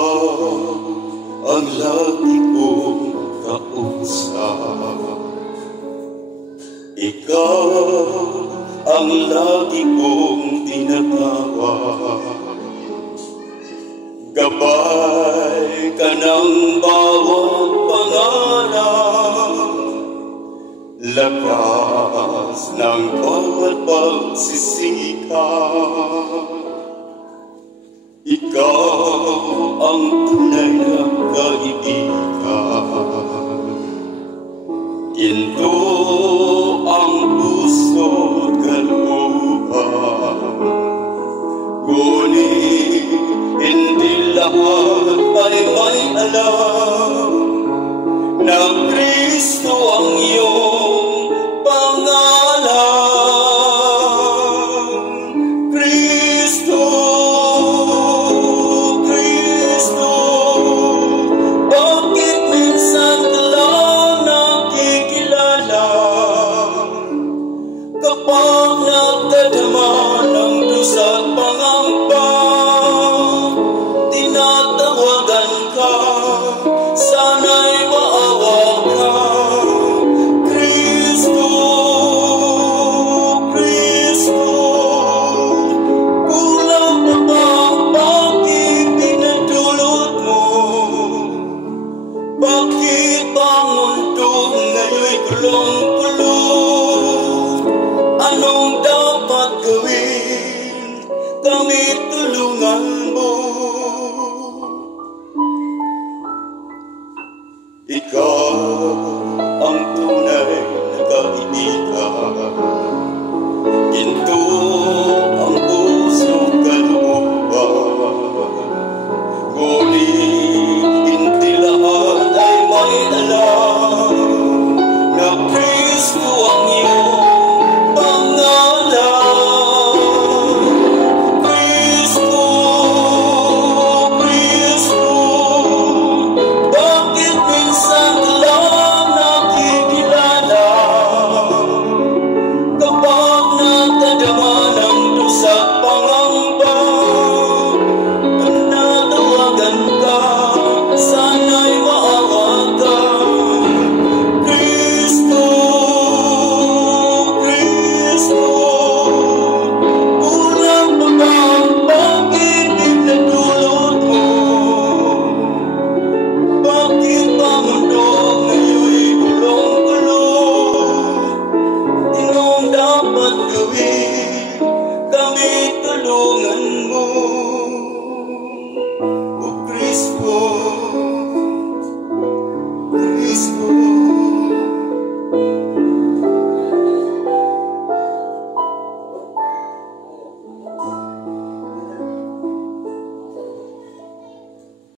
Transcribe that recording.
Ikaw ang lagi kong kausap. Ikaw ang lagi kong tinatawag. Gabay ka ng bawat pangarap, lakas ng bawat pagsisikap. Ikaw ang tunay na kaibigan. Ginto ang puso't kalooban. Ngunit hindi lahat ay may alam na Kristo ang iyong pangalan. Kristo, Kristo, bakit minsan ka lang nakikilala? Kapag nagdadama ng dusa't pangamba, tinatawagan ka, sana'y maawa ka. Kristo, Kristo, kulang pa bang pag-ipinadulot mo? Bakit ang mundo ngayon'y gulong-gulong? Anong dapat gawin? Kami tulungan mo. Ikaw ang tunay na kaibigan. Ginto ang puso't kalooban. Ngunit hindi lahat ay may alam na Kristo ang iyong pangalan. Kristo, Kristo, bakit minsan ka lang nakikilala? Kapag natadama ng dusa't pangamba, tinatawagan ka, sana'y maawa ka. Kristo, Kristo, kulang pa bang pag-ibig na dulot mo? Bakit ang mundo ngayon'y gulong-gulong? Anong dapat gawin?